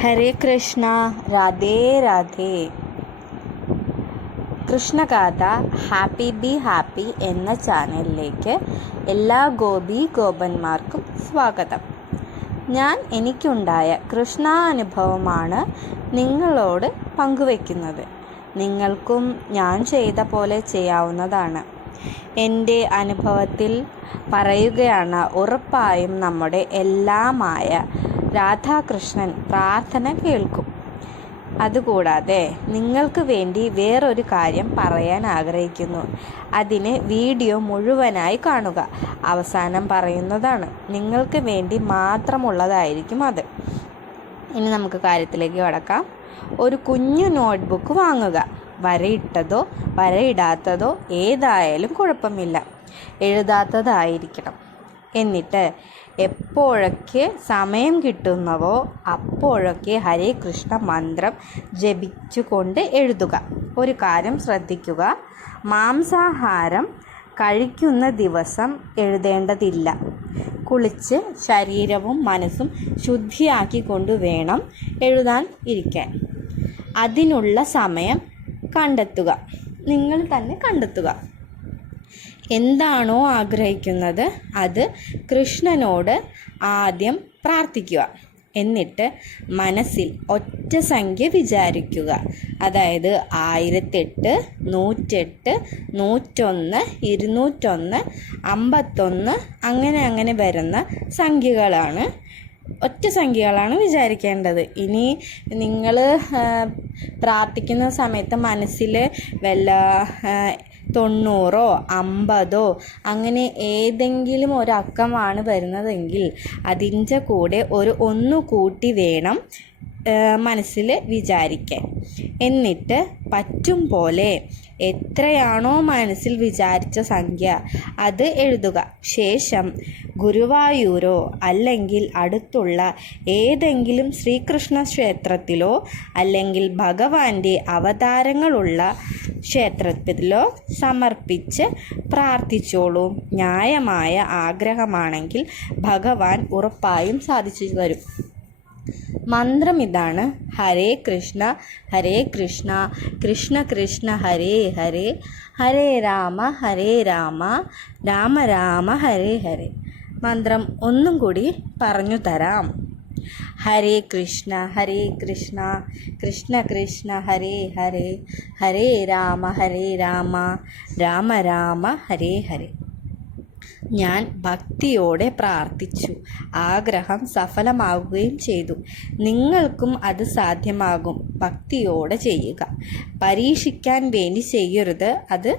Hare Krishna. Radhe Radhe. Krishnagatha happy B happy എന്ന ചാനലിലേക്ക് എല്ലാ ഗോപി ഗോപന്മാർക്കും സ്വാഗതം. ഞാൻ എനിക്കുണ്ടായ കൃഷ്ണാനുഭവമാണ് നിങ്ങളോട് പങ്കുവെക്കുന്നത്. നിങ്ങൾക്കും ഞാൻ ചെയ്ത പോലെ ചെയ്യാവുന്നതാണ്. എന്റെ അനുഭവത്തിൽ പറയുകയാണ് ഉറപ്പായും നമ്മുടെ എല്ലാമായ രാധാകൃഷ്ണൻ പ്രാർത്ഥന കേൾക്കും. അതുകൂടാതെ നിങ്ങൾക്ക് വേണ്ടി വേറൊരു കാര്യം പറയാൻ ആഗ്രഹിക്കുന്നു. അതിന് വീഡിയോ മുഴുവനായി കാണുക. അവസാനം പറയുന്നതാണ് നിങ്ങൾക്ക് വേണ്ടി മാത്രമുള്ളതായിരിക്കും അത്. ഇനി നമുക്ക് കാര്യത്തിലേക്ക് കടക്കാം. ഒരു കുഞ്ഞു നോട്ട്ബുക്ക് വാങ്ങുക. വരയിട്ടതോ വരയിടാത്തതോ ഏതായാലും കുഴപ്പമില്ല. എഴുതാത്തതായിരിക്കണം. എന്നിട്ട് എപ്പോഴൊക്കെ സമയം കിട്ടുന്നവോ അപ്പോഴൊക്കെ ഹരേ കൃഷ്ണ മന്ത്രം ജപിച്ചുകൊണ്ട് എഴുതുക. ഒരു കാര്യം ശ്രദ്ധിക്കുക. മാംസാഹാരം കഴിക്കുന്ന ദിവസം എഴുതേണ്ടതില്ല. കുളിച്ച് ശരീരവും മനസ്സും ശുദ്ധിയാക്കിക്കൊണ്ട് വേണം എഴുതാൻ ഇരിക്കാൻ. അതിനുള്ള സമയം കണ്ടെത്തുക. നിങ്ങൾ തന്നെ കണ്ടെത്തുക. എന്താണോ ആഗ്രഹിക്കുന്നത് അത് കൃഷ്ണനോട് ആദ്യം പ്രാർത്ഥിക്കുക. എന്നിട്ട് മനസ്സിൽ ഒറ്റ സംഖ്യ വിചാരിക്കുക. അതായത് ആയിരത്തെട്ട് നൂറ്റെട്ട് നൂറ്റൊന്ന് ഇരുന്നൂറ്റൊന്ന് അമ്പത്തൊന്ന് അങ്ങനെ അങ്ങനെ വരുന്ന സംഖ്യകളാണ്. ഒറ്റ സംഖ്യകളാണ് വിചാരിക്കേണ്ടത്. ഇനി നിങ്ങൾ പ്രാർത്ഥിക്കുന്ന സമയത്ത് മനസ്സിൽ വല്ല തൊണ്ണൂറോ അമ്പതോ അങ്ങനെ ഏതെങ്കിലും ഒരു അക്കമാണ് വരുന്നതെങ്കിൽ അതിന്റെ കൂടെ ഒരു ഒന്ന് കൂട്ടി വേണം മനസ്സിൽ വിചാരിക്കാൻ. എന്നിട്ട് പറ്റും പോലെ എത്രയാണോ മനസ്സിൽ വിചാരിച്ച സംഖ്യ അത് എഴുതുക. ശേഷം ഗുരുവായൂരോ അല്ലെങ്കിൽ അടുത്തുള്ള ഏതെങ്കിലും ശ്രീകൃഷ്ണ ക്ഷേത്രത്തിലോ അല്ലെങ്കിൽ ഭഗവാന്റെ അവതാരങ്ങളുള്ള ക്ഷേത്രത്തിലോ സമർപ്പിച്ച് പ്രാർത്ഥിച്ചോളൂ. ന്യായമായ ആഗ്രഹമാണെങ്കിൽ ഭഗവാൻ ഉറപ്പായും സാധിച്ചു തരും. മന്ത്രം ഇതാണ്. ഹരേ കൃഷ്ണ ഹരേ കൃഷ്ണ കൃഷ്ണ കൃഷ്ണ ഹരേ ഹരേ ഹരേ രാമ ഹരേ രാമ രാമ രാമ ഹരേ ഹരേ. മന്ത്രം ഒന്നും കൂടി പറഞ്ഞു തരാം. ഹരേ കൃഷ്ണ ഹരേ കൃഷ്ണ കൃഷ്ണ കൃഷ്ണ ഹരേ ഹരേ ഹരേ രാമ ഹരേ രാമ രാമ രാമ ഹരേ ഹരേ. ഞാൻ ഭക്തിയോടെ പ്രാർത്ഥിച്ചു ആഗ്രഹം സഫലമാവുകയും ചെയ്തു. നിങ്ങൾക്കും അത് സാധ്യമാകും ഭക്തിയോടെ ചെയ്യുക. പരീക്ഷിക്കാൻ വേണ്ടി ചെയ്യരുത് അത്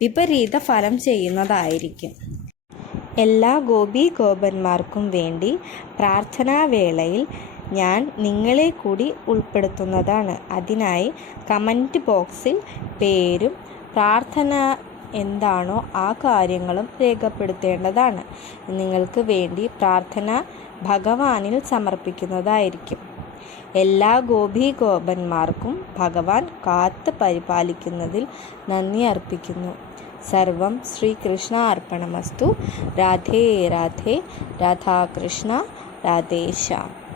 വിപരീത ഫലം ചെയ്യുന്നതായിരിക്കും. എല്ലാ ഗോപി ഗോപന്മാർക്കും വേണ്ടി പ്രാർത്ഥനാവേളയിൽ ഞാൻ നിങ്ങളെ കൂടി ഉൾപ്പെടുത്തുന്നതാണ്. അതിനായി കമന്റ് ബോക്സിൽ പേരും പ്രാർത്ഥന എന്താണോ ആ കാര്യങ്ങളും രേഖപ്പെടുത്തേണ്ടതാണ്. നിങ്ങൾക്ക് വേണ്ടി പ്രാർത്ഥന ഭഗവാനിൽ സമർപ്പിക്കുന്നതായിരിക്കും. എല്ലാ ഗോപി ഗോപന്മാർക്കും ഭഗവാൻ കാത്ത് പരിപാലിക്കുന്നതിൽ നന്ദി അർപ്പിക്കുന്നു. സർവം ശ്രീകൃഷ്ണ അർപ്പണമസ്തു രാധേ രാധേ രാധാകൃഷ്ണ രാധേശ്യാം